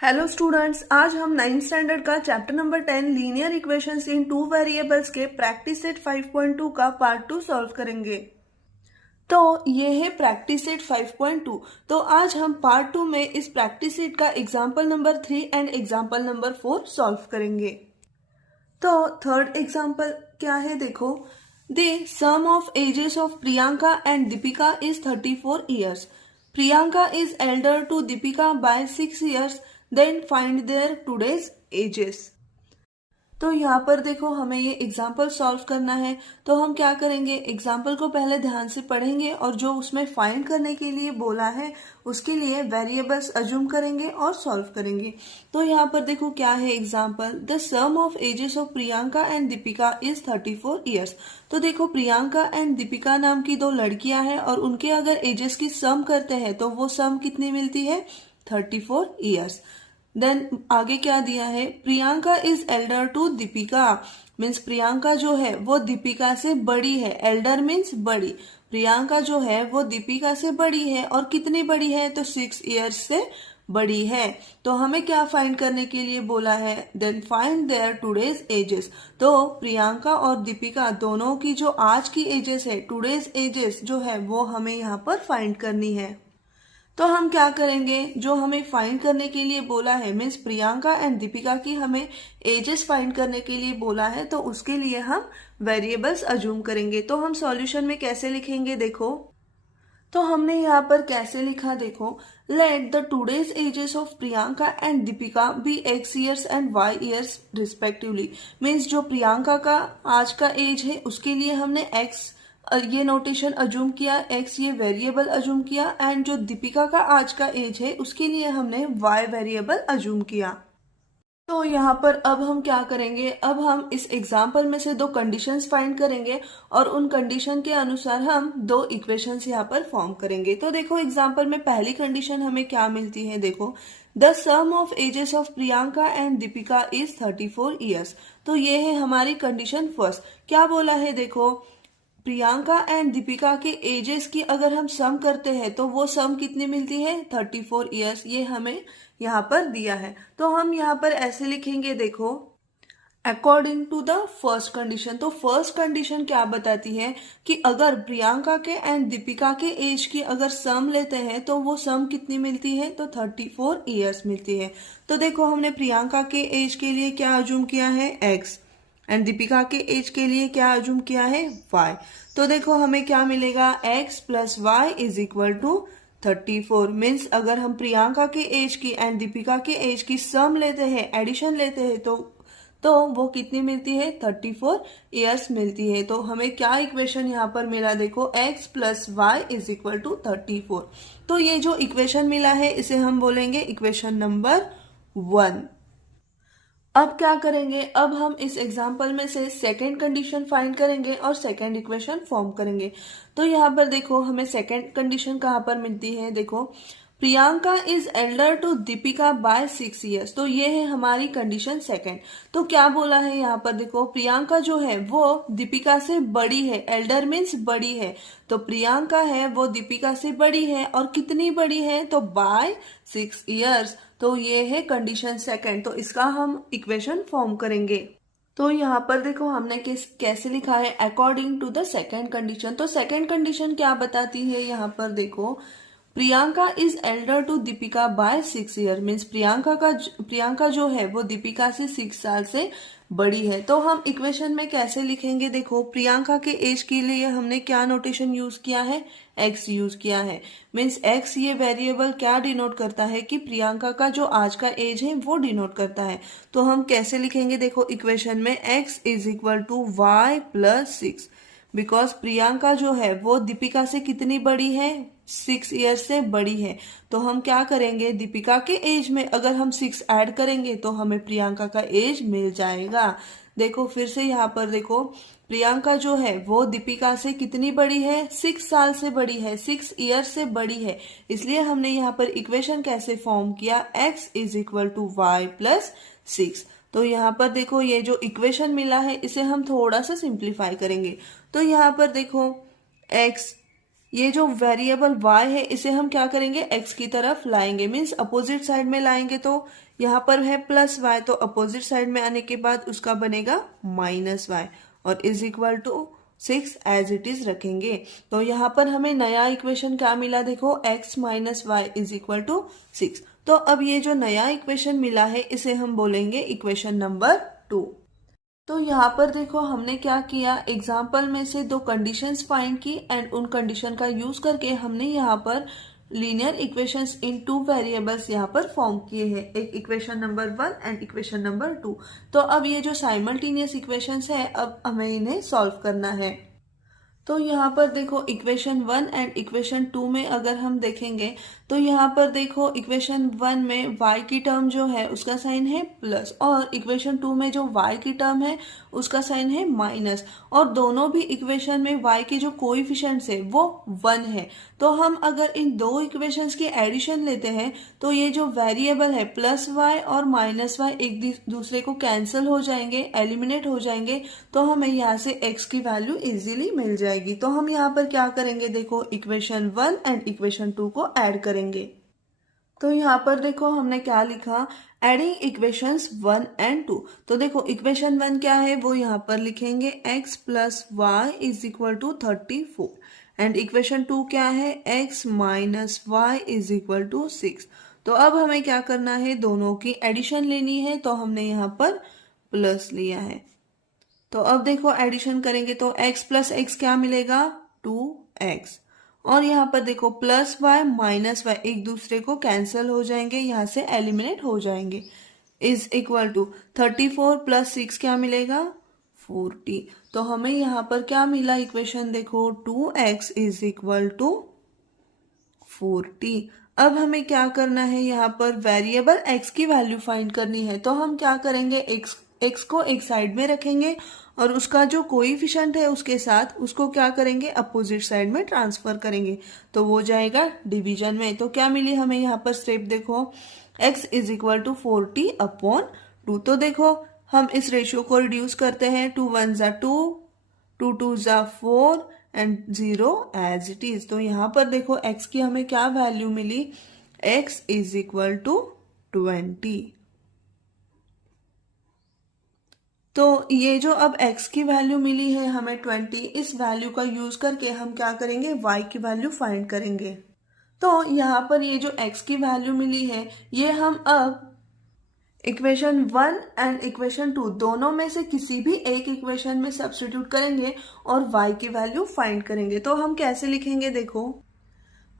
Hello students, आज हम 9th standard का चैप्टर नंबर 10 लीनियर इक्वेशंस इन टू वेरिएबल्स के प्रैक्टिस सेट 5.2 का पार्ट 2 सॉल्व करेंगे। तो ये है प्रैक्टिस सेट 5.2। तो आज हम पार्ट 2 में इस प्रैक्टिस सेट का example number 3 and example number 4 solve करेंगे। तो थर्ड एग्जाम्पल क्या है, देखो। The sum of ages of Priyanka and Deepika is 34 years. Priyanka is elder to Deepika by 6 years. Then find their today's ages. तो यहाँ पर देखो, हमें ये एग्जाम्पल सॉल्व करना है। तो हम क्या करेंगे, एग्जाम्पल को पहले ध्यान से पढ़ेंगे और जो उसमें फाइंड करने के लिए बोला है उसके लिए वेरिएबल्स अज्यूम करेंगे और सॉल्व करेंगे। तो यहाँ पर देखो क्या है example, the sum of ages of Priyanka and Deepika is 34 years. तो देखो, प्रियंका एंड दीपिका नाम की दो लड़कियां हैं और उनके अगर एजेस की सम करते हैं तो वो सम कितनी मिलती है, 34 ईयर्स। देन आगे क्या दिया है, Priyanka is elder to Deepika. Means Priyanka जो है वो दीपिका से बड़ी है। एल्डर मीन्स बड़ी। प्रियंका जो है वो दीपिका से बड़ी है और कितनी बड़ी है, तो 6 ईयर्स से बड़ी है। तो हमें क्या फाइंड करने के लिए बोला है, then find their today's ages. तो प्रियंका और दीपिका दोनों की जो आज की एजेस है, टुडेज एजेस जो है वो हमें यहाँ पर फाइंड करनी है। तो हम क्या करेंगे, जो हमें फाइंड करने के लिए बोला है, मीन्स प्रियंका एंड दीपिका की हमें एजेस फाइंड करने के लिए बोला है, तो उसके लिए हम वेरिएबल्स अज्यूम करेंगे। तो हम सॉल्यूशन में कैसे लिखेंगे, देखो। तो हमने यहाँ पर कैसे लिखा, देखो। Let the today's ages of Priyanka and Deepika be x years and y years respectively. Means जो प्रियंका का आज का एज है उसके लिए हमने x ये नोटेशन अज्यूम किया, x ये वेरिएबल अज्यूम किया, एंड जो दीपिका का आज का एज है उसके लिए हमने y वेरिएबल अज्यूम किया। तो यहाँ पर अब हम क्या करेंगे, अब हम इस एग्जाम्पल में से दो कंडीशंस फाइंड करेंगे और उन कंडीशन के अनुसार हम दो इक्वेशंस यहाँ पर फॉर्म करेंगे। तो देखो, एग्जाम्पल में पहली कंडीशन हमें क्या मिलती है, देखो। The sum of ages of Priyanka and Deepika is 34 years. तो ये है हमारी कंडीशन फर्स्ट। क्या बोला है, देखो, प्रियंका एंड दीपिका के एजेस की अगर हम सम करते हैं तो वो सम कितनी मिलती है, 34 ईयर्स। ये हमें यहाँ पर दिया है। तो हम यहाँ पर ऐसे लिखेंगे, देखो, according to the first condition. तो फर्स्ट कंडीशन क्या बताती है कि अगर प्रियंका के एंड दीपिका के एज की अगर सम लेते हैं तो वो सम कितनी मिलती है, तो 34 ईयर्स मिलती है। तो देखो, हमने प्रियंका के एज के लिए क्या अज्यूम किया है, x, एंड दीपिका के एज के लिए क्या अज्यूम किया है, y। तो देखो हमें क्या मिलेगा, x plus y is equal to 34। मीन्स अगर हम प्रियंका के एज की एंड दीपिका के एज की सम लेते हैं, एडिशन लेते हैं, तो वो कितनी मिलती है, 34 ईयर्स मिलती है। तो हमें क्या इक्वेशन यहाँ पर मिला, देखो, x plus y is equal to 34। तो ये जो इक्वेशन मिला है इसे हम बोलेंगे इक्वेशन नंबर 1। अब क्या करेंगे, अब हम इस एग्जाम्पल में से सेकेंड कंडीशन फाइंड करेंगे और सेकेंड इक्वेशन फॉर्म करेंगे। तो यहाँ पर देखो, हमें सेकेंड कंडीशन कहाँ पर मिलती है, देखो, Priyanka is elder to Deepika by 6 years. तो ये है हमारी कंडीशन सेकेंड। तो क्या बोला है यहाँ पर, देखो, प्रियंका जो है वो दीपिका से बड़ी है। एल्डर मीन्स बड़ी है। तो प्रियंका है वो दीपिका से बड़ी है और कितनी बड़ी है, तो बाय 6 ईयर्स। तो ये है कंडीशन सेकेंड। तो इसका हम इक्वेशन फॉर्म करेंगे। तो यहाँ पर देखो, हमने कैसे लिखा है, according to the second condition. तो सेकेंड कंडीशन क्या बताती है, यहाँ पर देखो, Priyanka is elder to Deepika by 6 year. Means Priyanka जो है वो दीपिका से 6 साल से बड़ी है। तो हम इक्वेशन में कैसे लिखेंगे, देखो, प्रियंका के एज के लिए हमने क्या नोटेशन यूज किया है, x यूज किया है। मीन्स x ये वेरिएबल क्या डिनोट करता है कि प्रियंका का जो आज का एज है वो डिनोट करता है। तो हम कैसे लिखेंगे, देखो, इक्वेशन में x is equal to y plus 6। Because Priyanka जो है वो दीपिका से कितनी बड़ी है, 6 ईयर्स से बड़ी है। तो हम क्या करेंगे, दीपिका के एज में अगर हम 6 ऐड करेंगे तो हमें प्रियंका का एज मिल जाएगा। देखो फिर से यहाँ पर देखो, प्रियंका जो है वो दीपिका से कितनी बड़ी है, 6 साल से बड़ी है, 6 ईयर्स से बड़ी है। इसलिए हमने यहाँ पर इक्वेशन कैसे फॉर्म किया, x is equal to y plus 6। तो यहाँ पर देखो, ये जो इक्वेशन मिला है इसे हम थोड़ा सा सिंप्लीफाई करेंगे। तो यहाँ पर देखो, x ये जो वेरिएबल y है इसे हम क्या करेंगे x की तरफ लाएंगे, मीन्स अपोजिट साइड में लाएंगे। तो यहाँ पर है प्लस y, तो अपोजिट साइड में आने के बाद उसका बनेगा माइनस y और is equal to 6 as it is रखेंगे। तो यहाँ पर हमें नया इक्वेशन क्या मिला, देखो x minus y is equal to 6। तो अब ये जो नया इक्वेशन मिला है इसे हम बोलेंगे इक्वेशन नंबर 2। तो यहाँ पर देखो हमने क्या किया, एग्जाम्पल में से दो कंडीशंस फाइंड की एंड उन कंडीशन का यूज करके हमने यहाँ पर लीनियर इक्वेशंस इन 2 वेरिएबल्स यहाँ पर फॉर्म किए हैं, एक equation number 1 and equation number 2। तो अब ये जो साइमल्टेनियस इक्वेशंस है अब हमें इन्हें सॉल्व करना है। तो यहाँ पर देखो इक्वेशन 1 एंड इक्वेशन 2 में अगर हम देखेंगे तो यहाँ पर देखो इक्वेशन 1 में y की टर्म जो है उसका साइन है प्लस और इक्वेशन 2 में जो y की टर्म है उसका साइन है माइनस, और दोनों भी इक्वेशन में y की जो कोएफिशिएंट्स है वो 1 है। तो हम अगर इन दो इक्वेशंस की एडिशन लेते हैं तो ये जो वेरिएबल है प्लस y और माइनस y एक दूसरे को कैंसिल हो जाएंगे, एलिमिनेट हो जाएंगे, तो हमें यहाँ से x की वैल्यू इजीली मिल जाएगी। तो हम यहाँ पर क्या करेंगे, देखो इक्वेशन 1 एंड इक्वेशन 2 को ऐड करेंगे। तो यहाँ पर देखो हमने क्या लिखा, एडिंग इक्वेशंस 1 एंड 2। तो देखो इक्वेशन 1 क्या है वो यहाँ पर लिखेंगे x plus y is equal to 34 and equation 2 क्या है, x minus y is equal to 6। तो अब हमें क्या करना है, दोनों की एडिशन लेनी है, तो हमने यहाँ पर प्लस लिया है। तो अब देखो एडिशन करेंगे तो x प्लस x क्या मिलेगा, 2x, और यहाँ पर देखो प्लस y माइनस y एक दूसरे को कैंसिल हो जाएंगे, यहाँ से एलिमिनेट हो जाएंगे, इज इक्वल टू 34 प्लस 6 क्या मिलेगा, 40। तो हमें यहाँ पर क्या मिला इक्वेशन, देखो 2x इज इक्वल टू 40। अब हमें क्या करना है, यहाँ पर वेरिएबल x की वैल्यू फाइंड करनी है। तो हम क्या करेंगे, x को एक साइड में रखेंगे और उसका जो कोएफिशिएंट है उसके साथ उसको क्या करेंगे, अपोजिट साइड में ट्रांसफर करेंगे, तो वो जाएगा डिवीजन में। तो क्या मिली हमें यहाँ पर स्टेप, देखो x is equal to 40 upon 2। तो देखो हम इस रेशियो को रिड्यूस करते हैं, 2 1 ज़ा 2, 2 2 ज़ा 4 एंड 0 एज इट इज। तो यहाँ पर देखो x की हमें क्या वैल्यू मिली, x इज इक्वल टू 20। तो ये जो अब x की वैल्यू मिली है हमें 20, इस वैल्यू का यूज करके हम क्या करेंगे, y की वैल्यू फाइंड करेंगे। तो यहाँ पर ये जो x की वैल्यू मिली है ये हम अब इक्वेशन 1 एंड इक्वेशन 2 दोनों में से किसी भी एक इक्वेशन में सब्स्टिट्यूट करेंगे और y की वैल्यू फाइंड करेंगे। तो हम कैसे लिखेंगे, देखो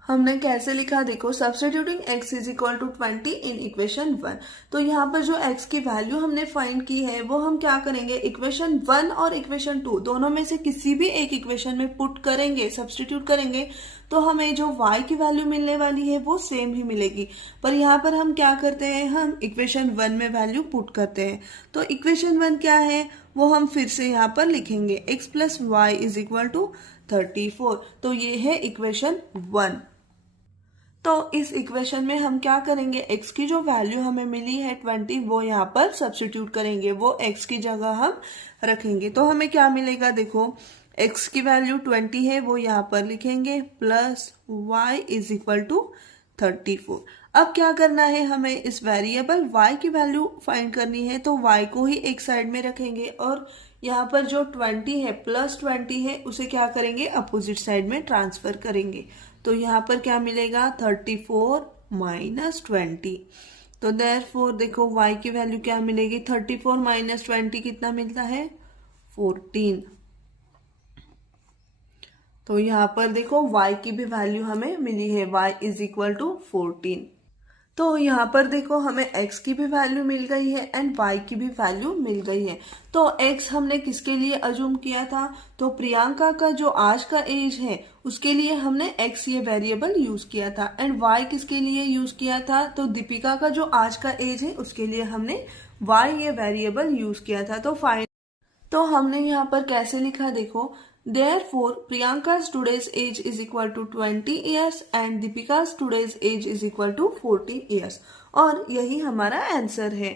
हमने कैसे लिखा, देखो substituting x is equal to 20 in equation 1। तो यहाँ पर जो x की वैल्यू हमने फाइंड की है वो हम क्या करेंगे, इक्वेशन 1 और इक्वेशन 2 दोनों में से किसी भी एक इक्वेशन में पुट करेंगे, सब्स्टिट्यूट करेंगे, तो हमें जो y की वैल्यू मिलने वाली है वो सेम ही मिलेगी। पर यहाँ पर हम क्या करते हैं, हम इक्वेशन 1 में वैल्यू पुट करते हैं। तो इक्वेशन 1 क्या है वो हम फिर से यहाँ पर लिखेंगे, x plus y is equal to 34। तो ये है इक्वेशन 1। तो इस इक्वेशन में हम क्या करेंगे, x की जो वैल्यू हमें मिली है 20 वो यहाँ पर सब्स्टिट्यूट करेंगे, वो x की जगह हम रखेंगे। तो हमें क्या मिलेगा, देखो x की वैल्यू 20 है वो यहाँ पर लिखेंगे plus y is equal to 34। अब क्या करना है, हमें इस वेरिएबल y की वैल्यू फाइंड करनी है, तो y को ही एक साइड में रखेंगे और यहाँ पर जो 20 है प्लस 20 है उसे क्या करेंगे, अपोजिट साइड में ट्रांसफर करेंगे। तो यहाँ पर क्या मिलेगा, 34 माइनस 20। तो देयरफॉर देखो y की वैल्यू क्या मिलेगी, 34 माइनस 20 कितना मिलता है, 14। तो यहाँ पर देखो y की भी वैल्यू हमें मिली है, y इज इक्वल टू 14। तो यहाँ पर देखो हमें x की भी वैल्यू मिल गई है एंड y की भी वैल्यू मिल गई है। तो x हमने किसके लिए अज्यूम किया था, तो प्रियंका का जो आज का एज है उसके लिए हमने x ये वेरिएबल यूज किया था, एंड y किसके लिए यूज किया था, तो दीपिका का जो आज का एज है उसके लिए हमने y ये वेरिएबल यूज किया था। तो हमने यहाँ पर कैसे लिखा, देखो Therefore, Priyanka's today's age is equal to 20 years and Deepika's today's age is equal to 14 years। और यही हमारा आंसर है।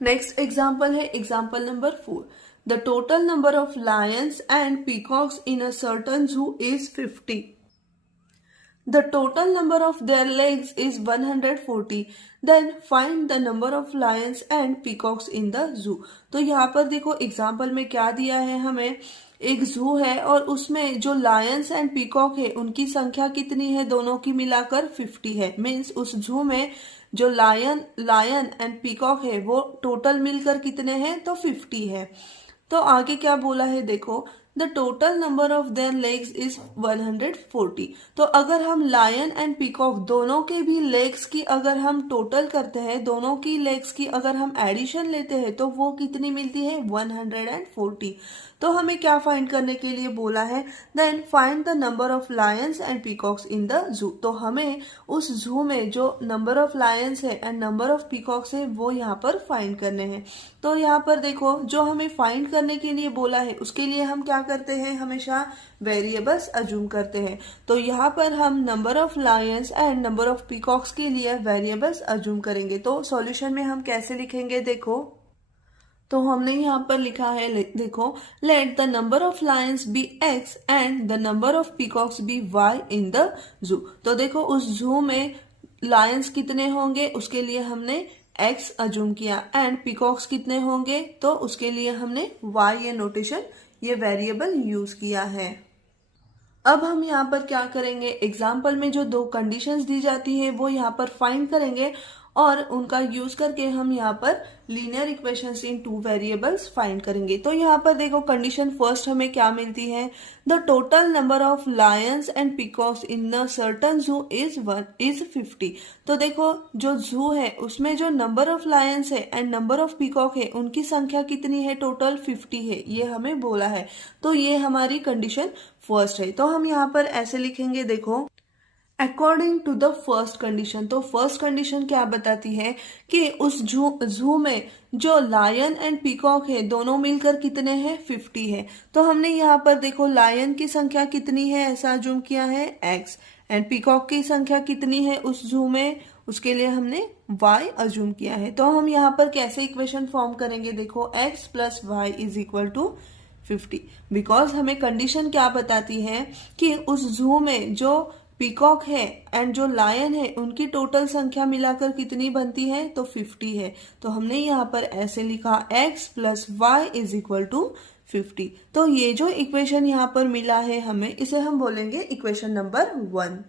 नेक्स्ट एग्जाम्पल है example number 4। The total number of lions and peacocks in a certain zoo is 50। The total number of their legs is 140. Then find the number of lions and peacocks in the zoo. तो यहाँ पर देखो example में क्या दिया है हमें, एक जू है और उसमें जो लायंस एंड पीकॉक है उनकी संख्या कितनी है, दोनों की मिलाकर 50 है। मीन्स उस जू में जो लायन एंड पीकॉक है वो टोटल मिलकर कितने हैं, तो 50 है। तो आगे क्या बोला है देखो, the total number of their legs is 140। तो अगर हम लायन एंड पीकॉक दोनों के भी लेग्स की अगर हम टोटल करते हैं, दोनों की लेग्स की अगर हम एडिशन लेते हैं तो वो कितनी मिलती है, 140। तो हमें क्या फाइंड करने के लिए बोला है, then find the number of lions and peacocks in the zoo. तो हमें उस जू में जो नंबर ऑफ लायंस है एंड नंबर ऑफ पीकॉक्स है वो यहाँ पर फाइंड करने हैं। तो यहाँ पर देखो जो हमें फाइंड करने के लिए बोला है उसके लिए हम क्या करते हैं, हमेशा वेरिएबल्स अज्यूम करते हैं। तो यहाँ पर हम number of lions and number of peacocks के लिए वेरिएबल्स अज्यूम करेंगे। तो सॉल्यूशन में हम कैसे लिखेंगे देखो, तो हमने यहाँ पर लिखा है देखो, let the number of lions be x and the number of peacocks be y in the zoo. तो देखो उस जू में लायंस कितने होंगे उसके लिए हमने x अज्यूम किया एंड पीकॉक्स कितने होंगे तो उसके लिए हमने y ये नोटेशन ये वेरिएबल यूज किया है। अब हम यहाँ पर क्या करेंगे, एग्जाम्पल में जो दो कंडीशंस दी जाती है वो यहाँ पर फाइंड करेंगे और उनका यूज करके हम यहाँ पर लीनियर इक्वेशंस इन टू वेरिएबल्स फाइंड करेंगे। तो यहाँ पर देखो कंडीशन फर्स्ट हमें क्या मिलती है, the total number of lions and peacocks in a certain जू इज 50। तो देखो जो जू है उसमें जो नंबर ऑफ लायंस है एंड नंबर ऑफ पीकॉक है उनकी संख्या कितनी है, टोटल 50 है, ये हमें बोला है। तो ये हमारी कंडीशन फर्स्ट है। तो हम यहाँ पर ऐसे लिखेंगे देखो, according to the first condition. तो फर्स्ट कंडीशन क्या बताती है कि उस जू में जो लायन एंड पीकॉक है दोनों मिलकर कितने हैं, 50 है। तो हमने यहाँ पर देखो लायन की संख्या कितनी है ऐसा अज्यूम किया है x एंड पीकॉक की संख्या कितनी है उस जू में, उसके लिए हमने y अज्यूम किया है। तो हम यहाँ पर कैसे इक्वेशन फॉर्म करेंगे देखो, x plus y is equal to 50। Because हमें कंडीशन क्या बताती है कि उस जू में जो पीकॉक है एंड जो लायन है उनकी टोटल संख्या मिलाकर कितनी बनती है, तो 50 है। तो हमने यहाँ पर ऐसे लिखा x plus y is equal to 50। तो ये जो इक्वेशन यहाँ पर मिला है हमें, इसे हम बोलेंगे इक्वेशन नंबर 1।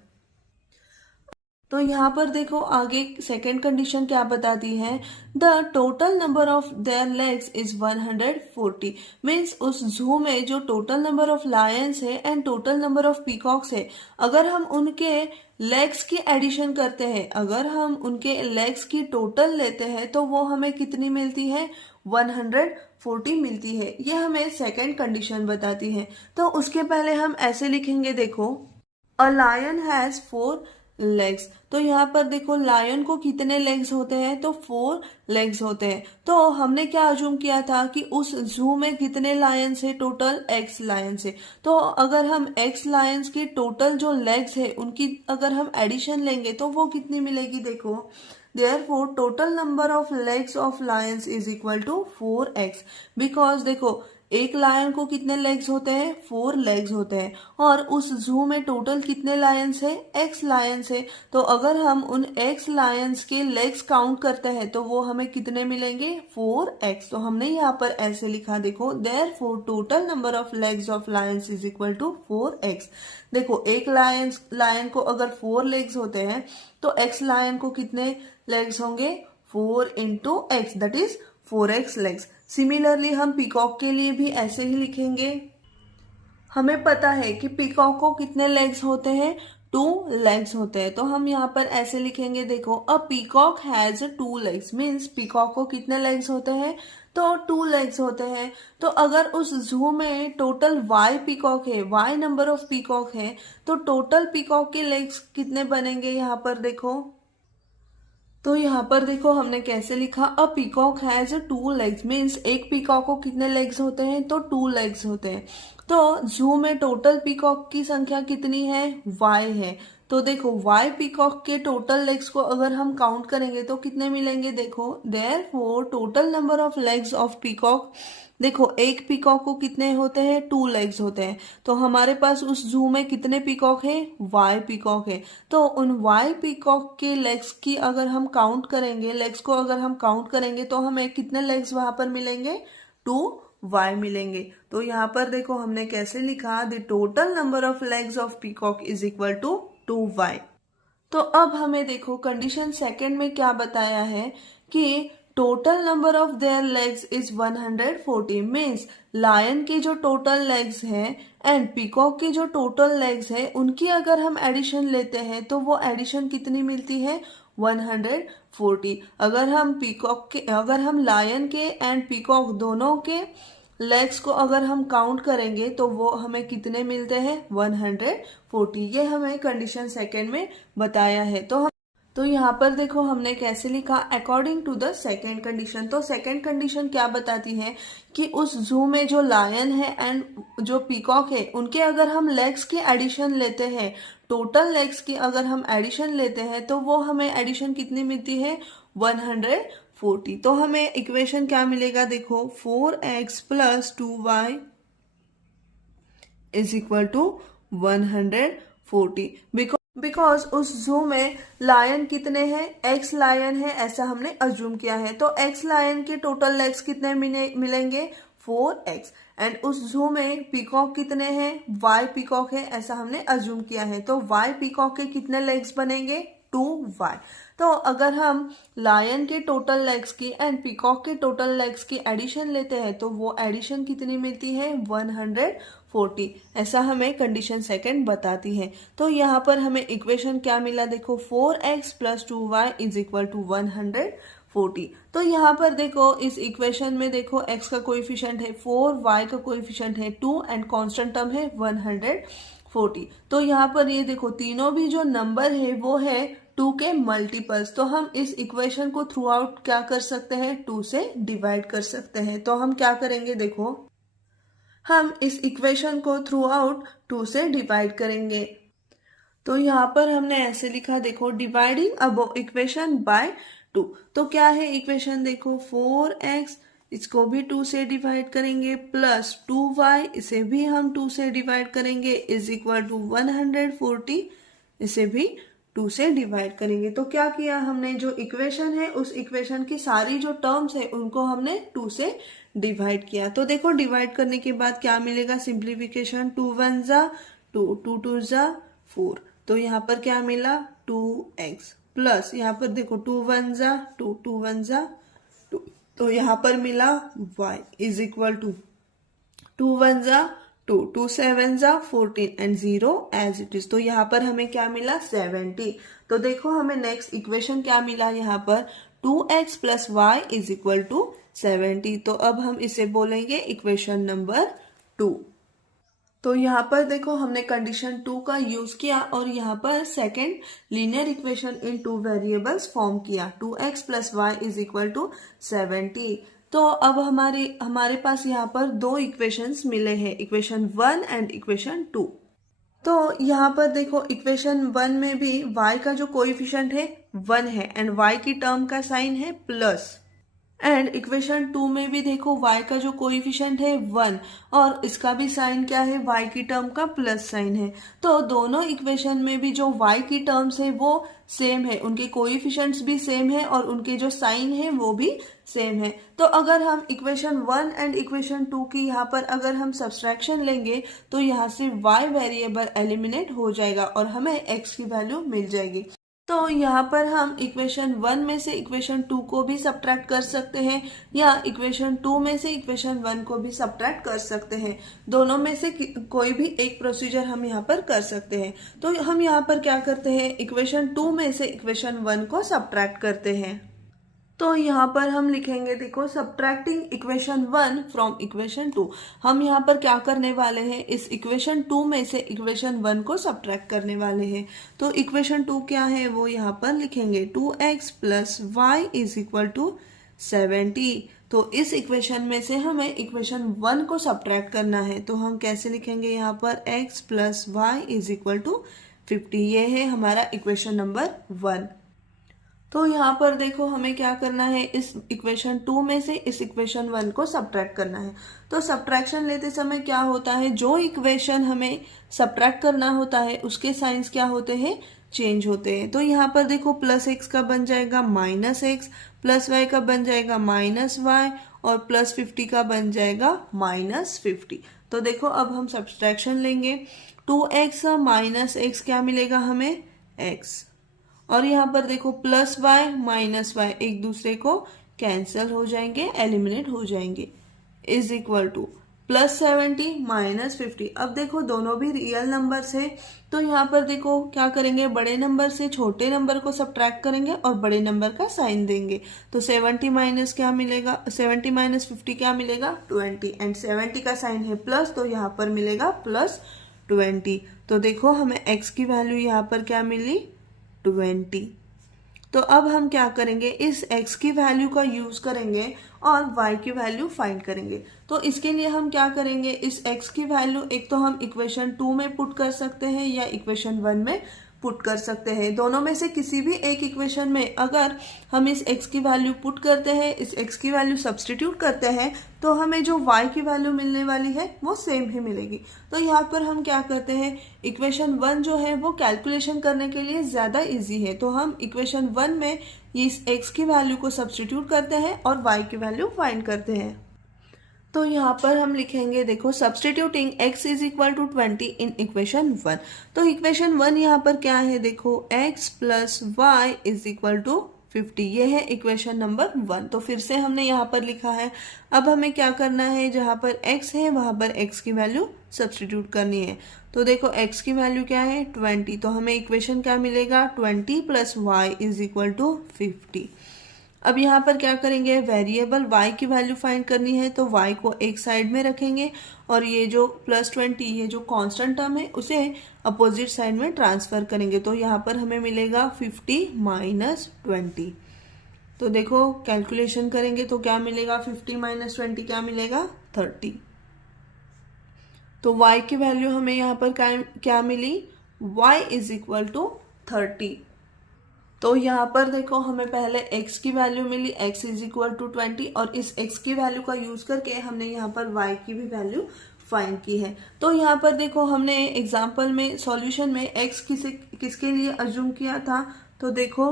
तो यहाँ पर देखो आगे सेकेंड कंडीशन क्या बताती है, the total number of their legs is 140। Means उस जू में जो टोटल नंबर ऑफ लायंस है and total number of peacocks है, अगर हम उनके लेग्स की एडिशन करते हैं, अगर हम उनके लेग्स की टोटल लेते हैं तो वो हमें कितनी मिलती है, 140 मिलती है। ये हमें सेकेंड कंडीशन बताती है। तो उसके पहले हम ऐसे लिखेंगे देखो, अ लायन हैज 4 लेग्स। तो यहाँ पर देखो लायन को कितने लेग्स होते हैं, तो 4 लेग्स होते हैं। तो हमने क्या अज्यूम किया था कि उस जू में कितने लायंस है, टोटल x लायंस है। तो अगर हम x लायंस की टोटल जो लेग्स है उनकी अगर हम एडिशन लेंगे तो वो कितनी मिलेगी देखो, therefore total number of legs of lions is equal to 4x। Because देखो एक लायन को कितने लेग्स होते हैं, 4 लेग्स होते हैं और उस जू में टोटल कितने लायंस है, x लायंस है। तो अगर हम उन x लायंस के लेग्स काउंट करते हैं तो वो हमें कितने मिलेंगे, 4x। तो हमने यहाँ पर ऐसे लिखा देखो, therefore total number of legs of lions is equal to 4x। देखो एक लायन को अगर 4 लेग्स होते हैं तो x लायन को कितने लेग्स होंगे, 4 into x, that is 4x legs. Similarly हम पीकॉक के लिए भी ऐसे ही लिखेंगे। हमें पता है कि पीकॉक को कितने लेग्स होते हैं, 2 लेग्स होते हैं। तो हम यहाँ पर ऐसे लिखेंगे देखो, अ peacock has 2 legs. Means peacock को कितने लेग्स होते हैं, तो 2 लेग्स होते हैं। तो अगर उस जू में टोटल y पीकॉक है, y नंबर ऑफ पीकॉक है, तो टोटल पीकॉक के लेग्स कितने बनेंगे यहाँ पर देखो। तो यहाँ पर देखो हमने कैसे लिखा, अ पीकॉक हैज 2 लेग्स। मीन्स एक पीकॉक को कितने लेग्स होते हैं, तो 2 लेग्स होते हैं। तो जू में टोटल पीकॉक की संख्या कितनी है, y है। तो देखो वाई पीकॉक के टोटल लेग्स को अगर हम काउंट करेंगे तो कितने मिलेंगे, देखो therefore total number of legs of peacock, देखो एक पीकॉक को कितने होते हैं, 2 लेग्स होते हैं। तो हमारे पास उस जू में कितने पीकॉक है, वाई पीकॉक है। तो उन वाई पीकॉक के लेग्स की अगर हम काउंट करेंगे, लेग्स को अगर हम काउंट करेंगे तो हमें कितने लेग्स वहां पर मिलेंगे, 2 वाई मिलेंगे। तो यहाँ पर देखो हमने कैसे लिखा, the total number of legs of peacock is equal to 2 y. तो अब हमें देखो कंडीशन सेकंड में क्या बताया है कि total number of their legs is 140, means lion के जो टोटल लेग्स हैं एंड पीकॉक के जो टोटल लेग्स है उनकी अगर हम एडिशन लेते हैं तो वो एडिशन कितनी मिलती है, 140। अगर हम लायन के एंड पीकॉक दोनों के लेग्स को अगर हम काउंट करेंगे तो वो हमें कितने मिलते हैं, 140। ये हमें कंडीशन सेकेंड में बताया है। तो यहाँ पर देखो हमने कैसे लिखा, according to the second condition. तो सेकेंड कंडीशन क्या बताती है कि उस जू में जो लायन है एंड जो पीकॉक है उनके अगर हम लेग्स की एडिशन लेते हैं, टोटल लेग्स की अगर हम एडिशन लेते हैं तो वो हमें एडिशन कितनी मिलती है, 140। तो हमें इक्वेशन क्या मिलेगा, देखो 4x plus 2y is equal to 140। Because उस जू में लायन कितने हैं, एक्स लायन है ऐसा हमने अज्यूम किया है। तो एक्स लायन के टोटल लेग्स कितने मिलेंगे, 4x। एंड उस जू में पीकॉक कितने हैं, वाई पीकॉक है ऐसा हमने अज्यूम किया है। तो वाई पीकॉक के कितने लेग्स बनेंगे, 2y। तो अगर हम लायन के टोटल लेग्स की एंड पीकॉक के टोटल लेग्स की एडिशन लेते हैं तो वो एडिशन कितनी मिलती है, 140। ऐसा हमें कंडीशन सेकंड बताती है। तो यहाँ पर हमें इक्वेशन क्या मिला, देखो 4x plus 2y is equal to 140। तो यहाँ पर देखो इस इक्वेशन में देखो x का कोएफिशिएंट है 4, y का कोएफिशिएंट है 2 एंड कांस्टेंट टर्म है 140। तो यहाँ पर ये देखो तीनों भी जो नंबर है वो है 2 के मल्टीपल्स। तो हम इस इक्वेशन को थ्रू आउट क्या कर सकते हैं, 2 से डिवाइड कर सकते हैं। तो हम क्या करेंगे, देखो हम इस इक्वेशन को थ्रू आउट 2 से डिवाइड करेंगे। तो यहाँ पर हमने ऐसे लिखा, देखो डिवाइडिंग अबव इक्वेशन बाय 2। तो क्या है इक्वेशन, देखो 4x इसको भी 2 से डिवाइड करेंगे प्लस 2y इसे भी हम 2 से डिवाइड करेंगे इज इक्वल टू 140, इसे भी 2 से डिवाइड करेंगे। तो क्या किया हमने, जो इक्वेशन है उस इक्वेशन की सारी जो टर्म्स है उनको हमने 2 से डिवाइड किया। तो देखो डिवाइड करने के बाद क्या मिलेगा, सिंप्लीफिकेशन 2 1 जा 2, 2 2 जा 4। तो यहाँ पर क्या मिला, 2x प्लस यहाँ पर देखो 2 1 जा 2, 2 1 जा 2। तो यहाँ पर मिला y इज इक्वल टू 2 1 जा 2, 2 7 जा 14 एंड 0 एज इट इज। तो यहाँ पर हमें क्या मिला, 70। तो देखो हमें नेक्स्ट इक्वेशन क्या मिला, यहाँ पर 2x plus y is equal to 70। तो अब हम इसे बोलेंगे इक्वेशन नंबर 2। तो यहाँ पर देखो हमने कंडीशन 2 का यूज किया और यहाँ पर second linear equation in 2 variables form किया, 2x plus y is equal to 70। तो अब हमारे पास यहाँ पर 2 इक्वेशंस मिले हैं, इक्वेशन 1 एंड इक्वेशन 2। तो यहाँ पर देखो इक्वेशन 1 में भी y का जो कोएफिशिएंट है 1 है एंड y की टर्म का साइन है प्लस, एंड इक्वेशन 2 में भी देखो y का जो कोएफिशिएंट है 1 और इसका भी साइन क्या है, y की टर्म का प्लस साइन है। तो दोनों इक्वेशन में भी जो y की टर्म्स है वो सेम है, उनके कोएफिशिएंट्स भी सेम है और उनके जो साइन है वो भी सेम है। तो अगर हम इक्वेशन 1 एंड इक्वेशन 2 की यहाँ पर अगर हम सब्सट्रैक्शन लेंगे तो यहाँ से y वेरिएबल एलिमिनेट हो जाएगा और हमें x की वैल्यू मिल जाएगी। तो यहाँ पर हम इक्वेशन 1 में से इक्वेशन 2 को भी सब्ट्रैक्ट कर सकते हैं या इक्वेशन 2 में से इक्वेशन 1 को भी सब्ट्रैक्ट कर सकते हैं। दोनों में से कोई भी एक प्रोसीजर हम यहाँ पर कर सकते हैं। तो हम यहाँ पर क्या करते हैं, इक्वेशन 2 में से इक्वेशन 1 को सब्ट्रैक्ट करते हैं। तो यहाँ पर हम लिखेंगे, देखो सब्ट्रैक्टिंग इक्वेशन 1 फ्रॉम इक्वेशन 2। हम यहाँ पर क्या करने वाले हैं, इस इक्वेशन 2 में से इक्वेशन 1 को सब्ट्रैक्ट करने वाले हैं। तो इक्वेशन 2 क्या है वो यहाँ पर लिखेंगे, 2x plus y is equal to 70। तो इस इक्वेशन में से हमें इक्वेशन 1 को सब्ट्रैक्ट करना है। तो हम कैसे लिखेंगे, यहाँ पर x plus y is equal to 50। ये है हमारा इक्वेशन नंबर 1। तो यहाँ पर देखो हमें क्या करना है, इस इक्वेशन 2 में से इस इक्वेशन 1 को सब्ट्रैक्ट करना है। तो सब्ट्रैक्शन लेते समय क्या होता है, जो इक्वेशन हमें सब्ट्रैक्ट करना होता है उसके साइंस क्या होते हैं, चेंज होते हैं। तो यहाँ पर देखो प्लस एक्स का बन जाएगा माइनस एक्स, प्लस वाई का बन जाएगा माइनस वाई, और प्लस 50 का बन जाएगा माइनस 50। तो देखो अब हम सब्ट्रैक्शन लेंगे, 2x माइनस एक्स क्या मिलेगा हमें, x, और यहाँ पर देखो प्लस वाई माइनस वाई एक दूसरे को कैंसिल हो जाएंगे, एलिमिनेट हो जाएंगे, is equal two plus 70 minus 50। अब देखो दोनों भी रियल नंबर्स है, तो यहाँ पर देखो क्या करेंगे, बड़े नंबर से छोटे नंबर को सब्ट्रैक्ट करेंगे और बड़े नंबर का साइन देंगे। तो 70 माइनस क्या मिलेगा, 70 माइनस 50 क्या मिलेगा, 20, एंड 70 का साइन है प्लस, तो यहाँ पर मिलेगा प्लस 20। तो देखो हमें x की वैल्यू यहाँ पर क्या मिली, 20। तो अब हम क्या करेंगे, इस x की वैल्यू का यूज करेंगे और y की वैल्यू फाइंड करेंगे। तो इसके लिए हम क्या करेंगे, इस x की वैल्यू एक तो हम इक्वेशन 2 में पुट कर सकते हैं या इक्वेशन 1 में पुट कर सकते हैं। दोनों में से किसी भी एक इक्वेशन में अगर हम इस x की वैल्यू पुट करते हैं, इस x की वैल्यू सब्सटीट्यूट करते हैं, तो हमें जो y की वैल्यू मिलने वाली है वो सेम ही मिलेगी। तो यहाँ पर हम क्या करते हैं, इक्वेशन 1 जो है वो कैलकुलेशन करने के लिए ज़्यादा इजी है, तो हम इक्वेशन 1 में इस x की वैल्यू को सब्सटीट्यूट करते हैं और y की वैल्यू फाइंड करते हैं। तो यहाँ पर हम लिखेंगे, देखो substituting x is equal to 20 in equation 1। तो इक्वेशन 1 यहाँ पर क्या है, देखो x plus y is equal to 50, ये है इक्वेशन नंबर 1। तो फिर से हमने यहाँ पर लिखा है। अब हमें क्या करना है, जहाँ पर x है वहाँ पर x की वैल्यू सब्सटीट्यूट करनी है। तो देखो x की वैल्यू क्या है, 20, तो हमें इक्वेशन क्या मिलेगा, 20 plus y is equal to 50। अब यहाँ पर क्या करेंगे, वेरिएबल y की वैल्यू फाइंड करनी है, तो y को एक साइड में रखेंगे और ये जो प्लस 20 ये जो कांस्टेंट टर्म है उसे अपोजिट साइड में ट्रांसफर करेंगे। तो यहाँ पर हमें मिलेगा 50 माइनस 20। तो देखो कैलकुलेशन करेंगे तो क्या मिलेगा, 50 माइनस 20 क्या मिलेगा, 30। तो y की वैल्यू हमें यहाँ पर क्या मिली, y इज इक्वल टू 30। तो यहाँ पर देखो हमें पहले x की वैल्यू मिली, x इज इक्वल टू 20, और इस x की वैल्यू का यूज करके हमने यहाँ पर y की भी वैल्यू फाइंड की है। तो यहाँ पर देखो हमने एग्जाम्पल में सॉल्यूशन में x किसके लिए अज्यूम किया था, तो देखो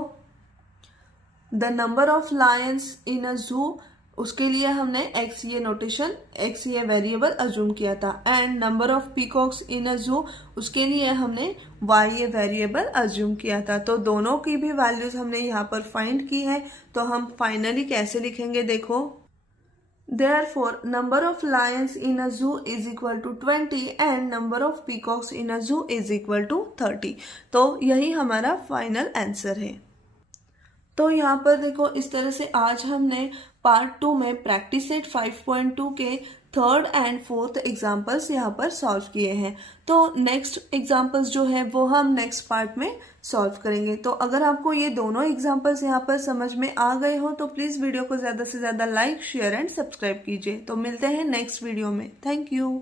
द नंबर ऑफ लायंस इन अ जू, उसके लिए हमने x ये नोटेशन, x ये वेरिएबल अज्यूम किया था, एंड नंबर ऑफ पीकॉक्स इन अ जू, उसके लिए हमने y ये वेरिएबल अज्यूम किया था। तो दोनों की भी वैल्यूज हमने यहाँ पर फाइंड की है। तो हम फाइनली कैसे लिखेंगे, देखो therefore number of lions in a zoo is equal to 20 and number of peacocks in a zoo is equal to 30। तो यही हमारा फाइनल आंसर है। तो यहाँ पर देखो इस तरह से आज हमने पार्ट 2 में प्रैक्टिस सेट 5.2 के थर्ड एंड फोर्थ एग्जाम्पल्स यहाँ पर सॉल्व किए हैं। तो नेक्स्ट एग्जाम्पल्स जो है वो हम नेक्स्ट पार्ट में सॉल्व करेंगे। तो अगर आपको ये दोनों एग्जाम्पल्स यहाँ पर समझ में आ गए हो तो प्लीज़ वीडियो को ज़्यादा से ज़्यादा लाइक, शेयर एंड सब्सक्राइब कीजिए। तो मिलते हैं नेक्स्ट वीडियो में। Thank you.